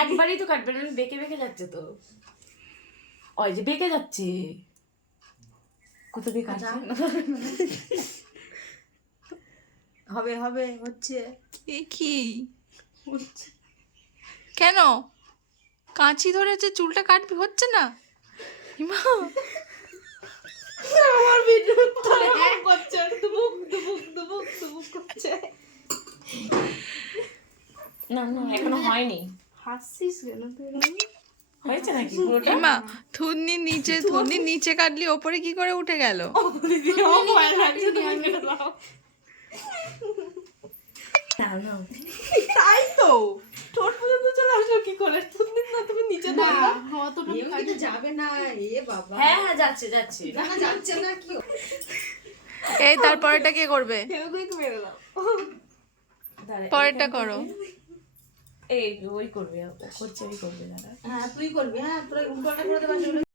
একবারই তো কাটবে না, বেঁকে বেঁকে যাচ্ছে তো। ওই যে বেঁকে যাচ্ছে, কোথা দিয়ে কাটছে? হবে হবে, হচ্ছে। এ কি কেন কাঁচি ধরে যে চুলটা কাটবি হচ্ছে না? হিমা আমার ভিডিও করছে, দুবুক দুবুক দুবুক দুবুক করছে। না না এখনো হয়নি। হাসছিস কেন তুই? হয়েছে নাকি পুরোটা? হিমা থুতনির নিচে কাটলি ওপরে কি করে উঠে গেল? না না তাই তো, ঠোঁট পর্যন্ত চলে আসলো কি করে? তুমি না, তুমি নিচে না দাও। অতটুকু কাটে যাবে না। এ বাবা, হ্যাঁ হ্যাঁ যাচ্ছে যাচ্ছে। না যাচ্ছে না কি? এই তারপরেটা কে করবে? ফেভিকুইক মেরে দাও। দাঁড়া, পরেরটা এইখান করো। থেকে- এই ওই করবে, ও করছে, ওই করবে দাঁড়া। হ্যাঁ তুই করবি, হ্যাঁ তোরা উল্টোটা করে দেবা।